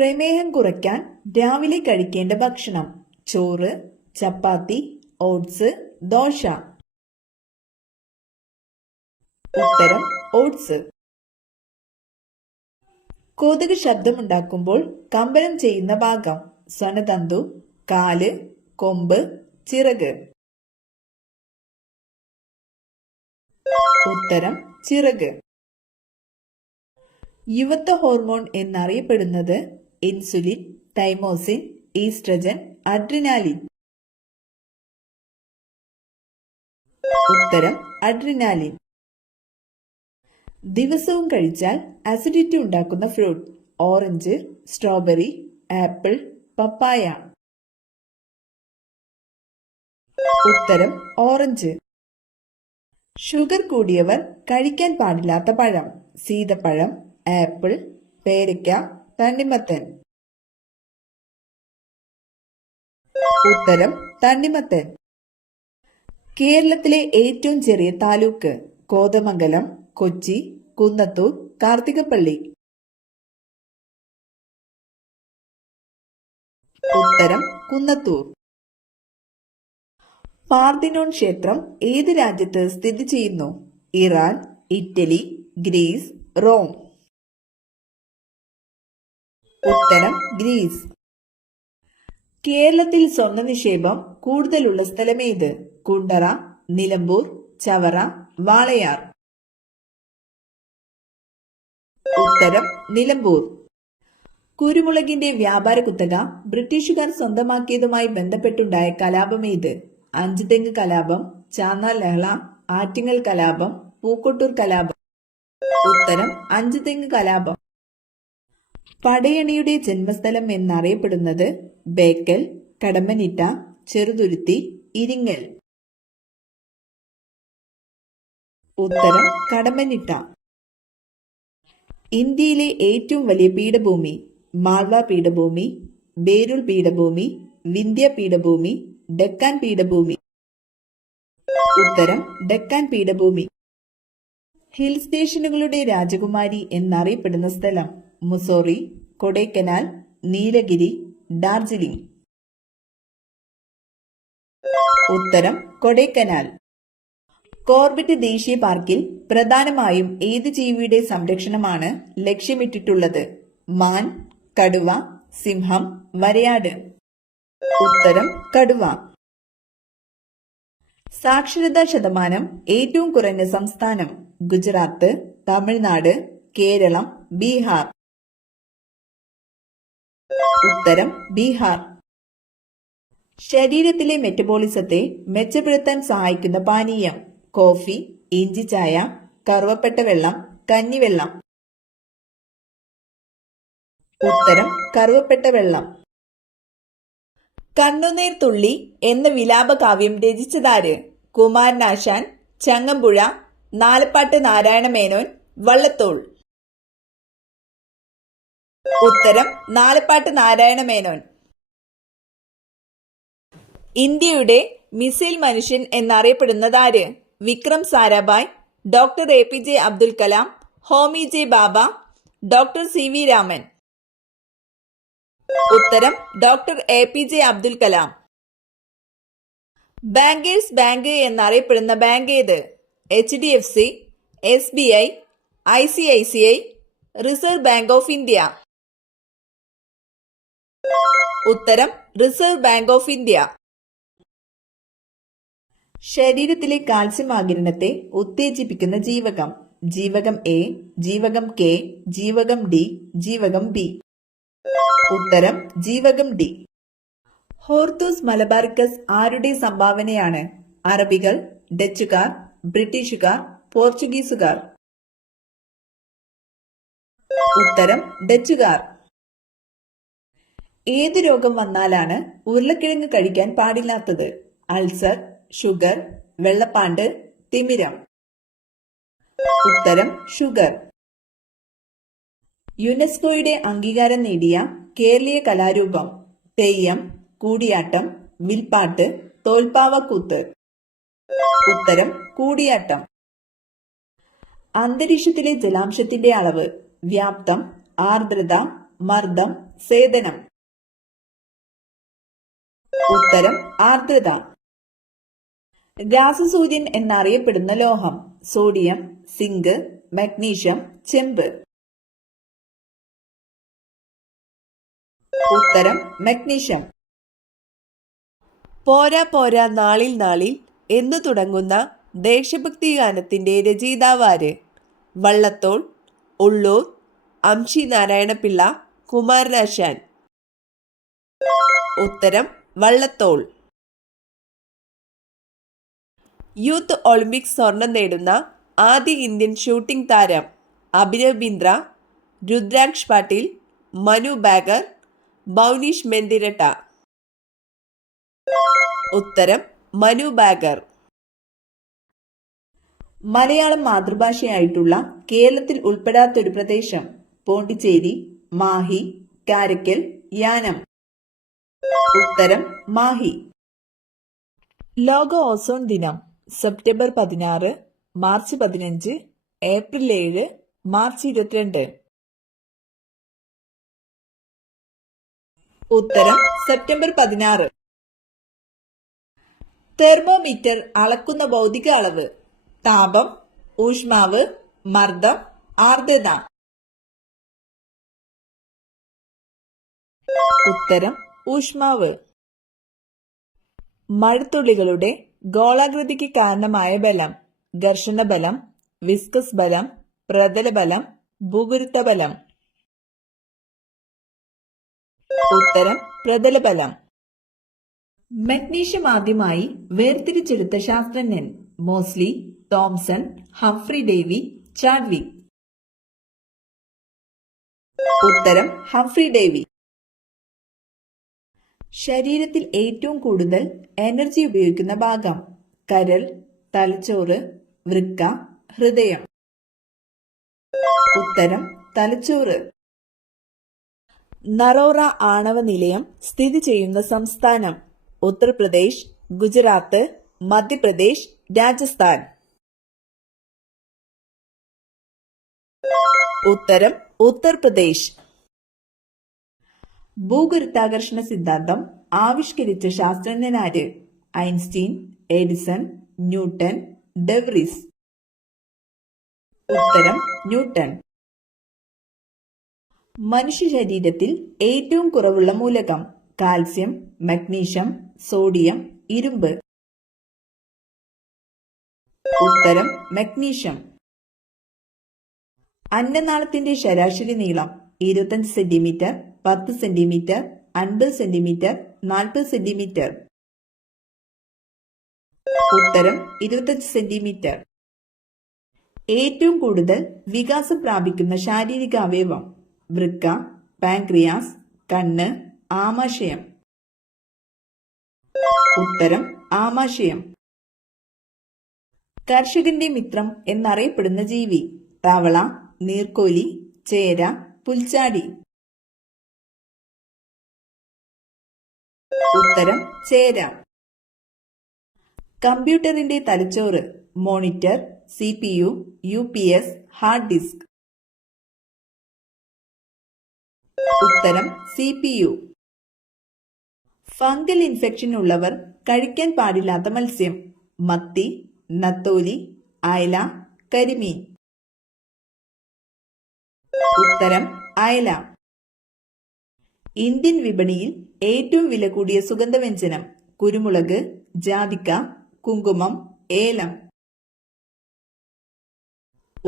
പ്രമേഹം കുറയ്ക്കാൻ രാവിലെ കഴിക്കേണ്ട ഭക്ഷണം: ചോറ്, ചപ്പാത്തി, ഓട്സ്, ദോശ. ഉത്തരം ഓട്സ്. കൊതുക് ശബ്ദമുണ്ടാക്കുമ്പോൾ കമ്പനം ചെയ്യുന്ന ഭാഗം: സ്വനതന്തു, കാല്, കൊമ്പ്, ചിറക്. ഉത്തരം ചിറക്. യുവത്വ ഹോർമോൺ എന്നറിയപ്പെടുന്നത്: ഇൻസുലിൻ, തൈമോസിൻ, ഈസ്ട്രജൻ, അഡ്രിനാലിൻ. ഉത്തരം അഡ്രിനാലിൻ. ദിവസവും കഴിച്ചാൽ അസിഡിറ്റി ഉണ്ടാക്കുന്ന ഫ്രൂട്ട്: ഓറഞ്ച്, സ്ട്രോബെറി, ആപ്പിൾ, പപ്പായ. ഉത്തരം ഓറഞ്ച്. ഷുഗർ കൂടിയവർ കഴിക്കാൻ പാടില്ലാത്ത പഴം: സീതപ്പഴം, ആപ്പിൾ, പേരയ്ക്ക, തണ്ണിമത്തൻ. ഉത്തരം തണ്ണിമത്തൻ. കേരളത്തിലെ ഏറ്റവും ചെറിയ താലൂക്ക്: കോതമംഗലം, കൊച്ചി, കുന്നത്തൂർ, കാർത്തികപ്പള്ളി. ഉത്തരം കുന്നത്തൂർ. പാർഥിനോൺ ക്ഷേത്രം ഏത് രാജ്യത്ത് സ്ഥിതി ചെയ്യുന്നു? Iran, Italy, Greece, Rome. ഉത്തരം ഗ്രീസ്. കേരളത്തിൽ സ്വർണ്ണ നിക്ഷേപം കൂടുതലുള്ള സ്ഥലമേത്? കുണ്ടറ, നിലമ്പൂർ, ചവറ, വാളയാർ. ഉത്തരം നിലമ്പൂർ. കുരുമുളകിന്റെ വ്യാപാര കുത്തക ബ്രിട്ടീഷുകാർ സ്വന്തമാക്കിയതുമായി ബന്ധപ്പെട്ടുണ്ടായ കലാപമേത്? അഞ്ചുതെങ്ങ് കലാപം, ചാന്നാർ ലഹള, ആറ്റിങ്ങൽ കലാപം, പൂക്കോട്ടൂർ കലാപം. ഉത്തരം അഞ്ചുതെങ്ങ് കലാപം. പടയണിയുടെ ജന്മസ്ഥലം എന്നറിയപ്പെടുന്നത്: ബേക്കൽ, കടമ്മനിട്ട, ചെറുതുരുത്തി, ഇരിങ്ങൽ. ഉത്തരം കടമ്മനിട്ട. ഇന്ത്യയിലെ ഏറ്റവും വലിയ പീഠഭൂമി: മാൾവ പീഠഭൂമി, ബേരുൾ പീഠഭൂമി, വിന്ധ്യ പീഠഭൂമി, ഡെക്കാൻ പീഠഭൂമി. ഉത്തരം ഡെക്കാൻ പീഠഭൂമി. ഹിൽ സ്റ്റേഷനുകളുടെ രാജകുമാരി എന്നറിയപ്പെടുന്ന സ്ഥലം: മുസോറി, കൊടൈക്കനാൽ, നീലഗിരി, ഡാർജിലിംഗ്. ഉത്തരം കൊടൈക്കനാൽ. കോർബറ്റ് ദേശീയ പാർക്കിൽ പ്രധാനമായും ഏത് ജീവിയുടെ സംരക്ഷണമാണ് ലക്ഷ്യമിട്ടിട്ടുള്ളത്? മാൻ, കടുവ, സിംഹം, വരയാട്. ഉത്തരം കടുവ. സാക്ഷരതാ ശതമാനം ഏറ്റവും കുറഞ്ഞ സംസ്ഥാനം: ഗുജറാത്ത്, തമിഴ്നാട്, കേരളം, ബീഹാർ. ഉത്തരം ബീഹാർ. ശരീരത്തിലെ മെറ്റബോളിസത്തെ മെച്ചപ്പെടുത്താൻ സഹായിക്കുന്ന പാനീയം: കോഫി, ഇഞ്ചി ചായ, കറുവപ്പട്ട വെള്ളം, കഞ്ഞിവെള്ളം. ഉത്തരം കറുവപ്പട്ട വെള്ളം. കണ്ണുനീർ തുള്ളി എന്ന വിലാപകാവ്യം രചിച്ചതാര്? കുമാരനാശാൻ, ചങ്ങമ്പുഴ, നാലപ്പാട്ട് നാരായണ മേനോൻ, വള്ളത്തോൾ. ഉത്തരം നാലപ്പാട്ട് നാരായണ മേനോൻ. ഇന്ത്യയുടെ മിസൈൽ മനുഷ്യൻ എന്നറിയപ്പെടുന്നതാര്? Vikram Sarabhai, doctor APJ Abdul Kalam, Homi J Bhabha, doctor CV Raman. ഉത്തരം doctor APJ Abdul Kalam. Bankers bank എന്നറിയപ്പെടുന്ന ബാങ്ക് ഏത്? HDFC, SBI, ICICI, Reserve Bank of India. ഉത്തരം റിസർവ് ബാങ്ക് ഓഫ് ഇന്ത്യ. ശരീരത്തിലെ കാൽസ്യം ആഗിരണത്തെ ഉത്തേജിപ്പിക്കുന്ന ജീവകം: ജീവകം A, ജീവകം K, ജീവകം D, ജീവകം B. ഉത്തരം ജീവകം D. ഹോർത്തൂസ് മലബാറിക്കസ് ആരുടെ സംഭാവനയാണ്? അറബികൾ, ഡച്ചുകാർ, ബ്രിട്ടീഷുകാർ, പോർച്ചുഗീസുകാർ. ഉത്തരം ഡച്ചുകാർ. ഏത് രോഗം വന്നാലാണ് ഉരുളക്കിഴങ്ങ് കഴിക്കാൻ പാടില്ലാത്തത്? അൾസർ, ഷുഗർ, വെള്ളപ്പാണ്ട്, തിമിരം. ഉത്തരം ഷുഗർ. യുനെസ്കോയുടെ അംഗീകാരം നേടിയ കേരളീയ കലാരൂപം: തെയ്യം, കൂടിയാട്ടം, വിൽപ്പാട്ട്, തോൽപ്പാവക്കൂത്ത്. ഉത്തരം കൂടിയാട്ടം. അന്തരീക്ഷത്തിലെ ജലാംശത്തിന്റെ അളവ്: വ്യാപ്തം, ആർദ്രത, മർദ്ദം, സേദനം. ഉത്തരം ആർദ്രത. രാസസൂര്യൻ എന്നറിയപ്പെടുന്ന ലോഹം: സോഡിയം, സിങ്ക്, മഗ്നീഷ്യം, ചെമ്പ്. ഉത്തരം മഗ്നീഷ്യം. പോരാ പോരാ നാളിൽ നാളിൽ എന്നു തുടങ്ങുന്ന ദേശഭക്തി ഗാനത്തിന്റെ രചയിതാവാര്? വള്ളത്തോൾ, ഉള്ളൂർ, അംശി നാരായണപിള്ള, കുമാരനാശാൻ. ഉത്തരം വള്ളത്തോൾ. യൂത്ത് ഒളിമ്പിക്സ് സ്വർണം നേടുന്ന ആദ്യ ഇന്ത്യൻ ഷൂട്ടിംഗ് താരം: അഭിനവ് ബിന്ദ്ര, രുദ്രാക്ഷ് പാട്ടീൽ, മനു ബാഗർ, ബൗനീഷ് മെന്തിരട്ട. ഉത്തരം മനു ബാഗർ. മലയാളം മാതൃഭാഷയായിട്ടുള്ള കേരളത്തിൽ ഉൾപ്പെടാത്തൊരു പ്രദേശം: പോണ്ടിച്ചേരി, മാഹി, കാരക്കൽ, യാനം. ഉത്തരം മാഹി. ലോക ഓസോൺ ദിനം: സെപ്റ്റംബർ 16, മാർച്ച് 15, ഏപ്രിൽ 7, മാർച്ച് 22. ഉത്തരം സെപ്റ്റംബർ 16. തെർമോമീറ്റർ അളക്കുന്ന ഭൗതിക അളവ്: താപം, ഊഷ്മാവ്, മർദ്ദം, ആർദ്രത. ഉത്തരം ഊഷ്മാവ്. മഴത്തുള്ളികളുടെ ഗോളാകൃതിക്ക് കാരണമായ ബലം: ഘർഷണബലം, വിസ്കസ് ബലം, പ്രതലബലം, ഭൂഗുരുത്വബലം. ഉത്തരം പ്രതലബലം. മഗ്നീഷ്യം ആദ്യമായി വേർതിരിച്ചെടുത്ത ശാസ്ത്രജ്ഞൻ: Moseley, Thomson, Humphry Davy, Chadwick. ഉത്തരം ഹംഫ്രി ഡേവി. ശരീരത്തിൽ ഏറ്റവും കൂടുതൽ എനർജി ഉപയോഗിക്കുന്ന ഭാഗം: കരൾ, തലച്ചോറ്, വൃക്ക, ഹൃദയം. ഉത്തരം തലച്ചോറ്. നറോറ ആണവ നിലയം സ്ഥിതി ചെയ്യുന്ന സംസ്ഥാനം: ഉത്തർപ്രദേശ്, ഗുജറാത്ത്, മധ്യപ്രദേശ്, രാജസ്ഥാൻ. ഉത്തരം ഉത്തർപ്രദേശ്. ഭൂഗുരുത്വാകർഷണ സിദ്ധാന്തം ആവിഷ്കരിച്ച ശാസ്ത്രജ്ഞനാര്? Einstein, Edison, Newton, de Vries. ഉത്തരം ന്യൂട്ടൺ. മനുഷ്യ ശരീരത്തിൽ ഏറ്റവും കുറവുള്ള മൂലകം: കാൽസ്യം, മഗ്നീഷ്യം, സോഡിയം, ഇരുമ്പ്. ഉത്തരം മഗ്നീഷ്യം. അന്നനാളത്തിന്റെ ശരാശരി നീളം: 25 സെന്റിമീറ്റർ, 10 സെന്റിമീറ്റർ, 50 സെന്റിമീറ്റർ, 40 സെന്റിമീറ്റർ. ഉത്തരം 25 സെന്റിമീറ്റർ. ഏറ്റവും കൂടുതൽ വികാസം പ്രാപിക്കുന്ന ശാരീരിക അവയവം: വൃക്ക, പാൻക്രിയാസ്, കണ്ണ്, ആമാശയം. ഉത്തരം ആമാശയം. കർഷകന്റെ മിത്രം എന്നറിയപ്പെടുന്ന ജീവി: തവള, നീർക്കോലി, ചേര, പുൽച്ചാടി. ഉത്തരം ചേര. കമ്പ്യൂട്ടറിന്റെ തലച്ചോറ്: monitor, CPU, UPS, hard disk. ഉത്തരം CPU. ഫംഗൽ ഇൻഫെക്ഷൻ ഉള്ളവർ കഴിക്കാൻ പാടില്ലാത്ത മത്സ്യം: മത്തി, നത്തോലി, അയല, കരിമീൻ. ഉത്തരം അയല. ഇന്ത്യൻ വിപണിയിൽ ഏറ്റവും വില കൂടിയ സുഗന്ധവ്യഞ്ജനം: കുരുമുളക്, ജാതിക്ക, കുങ്കുമം, ഏലം.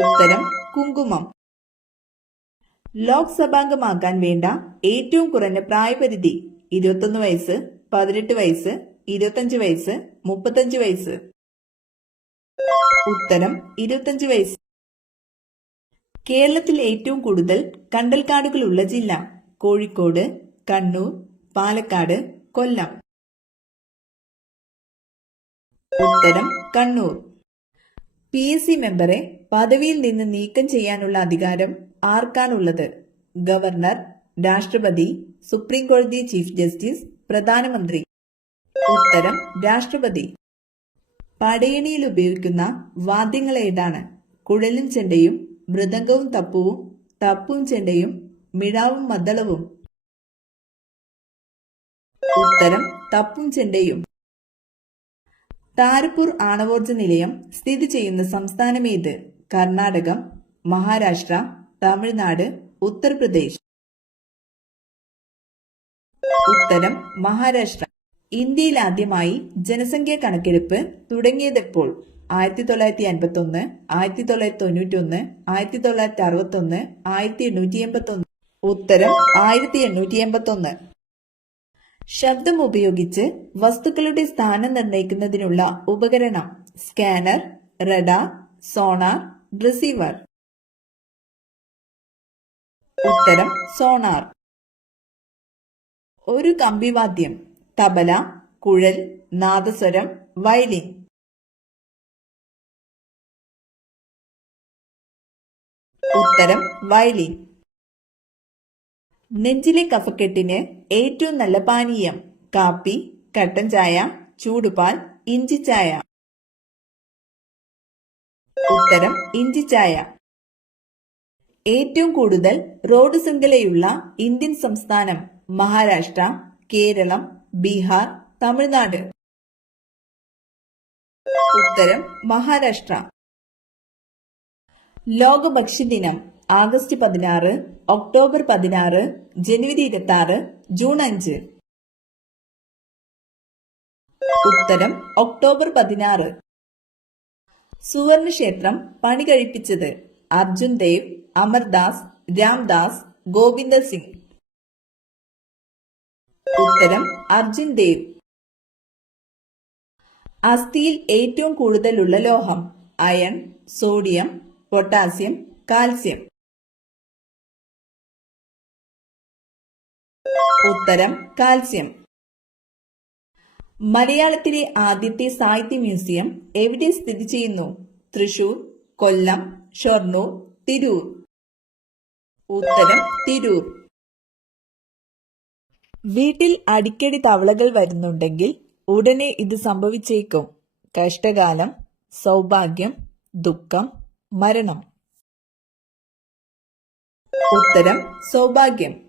ഉത്തരം കുങ്കുമം. ലോക്സഭാംഗമാകാൻ വേണ്ട ഏറ്റവും കുറഞ്ഞ പ്രായപരിധി: 21 വയസ്സ്, 18 വയസ്സ്, 25 വയസ്സ്, 35 വയസ്സ്. ഉത്തരം 25 വയസ്സ്. കേരളത്തിൽ ഏറ്റവും കൂടുതൽ കണ്ടൽക്കാടുകളുള്ള ജില്ല: കോഴിക്കോട്, കണ്ണൂർ, പാലക്കാട്, കൊല്ലം. ഉത്തരം കണ്ണൂർ. PSC മെമ്പറെ പദവിയിൽ നിന്ന് നീക്കം ചെയ്യാനുള്ള അധികാരം ആർക്കാണുള്ളത്? ഗവർണർ, രാഷ്ട്രപതി, സുപ്രീം കോടതി ചീഫ് ജസ്റ്റിസ്, പ്രധാനമന്ത്രി. ഉത്തരം രാഷ്ട്രപതി. പടയണിയിൽ ഉപയോഗിക്കുന്ന വാദ്യങ്ങൾ ഏതാണ്? കുഴലും ചെണ്ടയും, മൃദംഗവും തപ്പുവും, തപ്പും ചെണ്ടയും, മിഴാവും മദ്ദളവും? ഉത്തരം തപ്പും ചെണ്ടയും. താരപൂർ ആണവോർജ നിലയം സ്ഥിതി ചെയ്യുന്ന സംസ്ഥാനമേത്? കർണാടകം, മഹാരാഷ്ട്ര, തമിഴ്നാട്, ഉത്തർപ്രദേശ്? ഉത്തരം മഹാരാഷ്ട്ര. ഇന്ത്യയിൽ ആദ്യമായി ജനസംഖ്യാ കണക്കെടുപ്പ് തുടങ്ങിയതെപ്പോൾ? 1951, 1991, 1961, 1881? ഉത്തരം 1881. ശബ്ദം ഉപയോഗിച്ച് വസ്തുക്കളുടെ സ്ഥാനം നിർണ്ണയിക്കുന്നതിനുള്ള ഉപകരണം? Scanner, radar, sonar, receiver? ഉത്തരം സോണാർ. ഒരു കമ്പിവാദ്യം? തബല, കുഴൽ, നാദസ്വരം, വയലിൻ? ഉത്തരം വയലിൻ. നെഞ്ചിലെ കഫക്കെട്ടിന് ഏറ്റവും നല്ല പാനീയം? കാപ്പി, കട്ടൻ ചായ, ചൂടുപാൽ, ഇഞ്ചിച്ചായ? ഉത്തരം ഇഞ്ചിച്ചായ. ഏറ്റവും കൂടുതൽ റോഡ് ശൃംഖലയുള്ള ഇന്ത്യൻ സംസ്ഥാനം? മഹാരാഷ്ട്ര, കേരളം, ബീഹാർ, തമിഴ്നാട്? ഉത്തരം മഹാരാഷ്ട്ര. ലോക ഭക്ഷ്യദിനം ആഗസ്റ്റ് 16, ഒക്ടോബർ 16, ജനുവരി 26, ജൂൺ 5? ഉത്തരം ഒക്ടോബർ 16. സുവർണക്ഷേത്രം പണി കഴിപ്പിച്ചത്? അർജുൻ ദേവ്, അമർദാസ്, രാംദാസ്, ഗോവിന്ദ സിംഗ്? ഉത്തരം അർജുൻ ദേവ്. അസ്ഥിയിൽ ഏറ്റവും കൂടുതലുള്ള ലോഹം? Iron, sodium, potassium, calcium? ഉത്തരം കാൽസ്യം. മലയാളത്തിലെ ആദ്യത്തെ സാഹിത്യ മ്യൂസിയം എവിടെ സ്ഥിതി ചെയ്യുന്നു? തൃശൂർ, കൊല്ലം, ഷൊർണൂർ, തിരൂർ? ഉത്തരം തിരൂർ. വീട്ടിൽ അടിക്കടി തവളകൾ വരുന്നുണ്ടെങ്കിൽ ഉടനെ ഇത് സംഭവിച്ചേക്കും. കഷ്ടകാലം, സൗഭാഗ്യം, ദുഃഖം, മരണം? ഉത്തരം സൗഭാഗ്യം.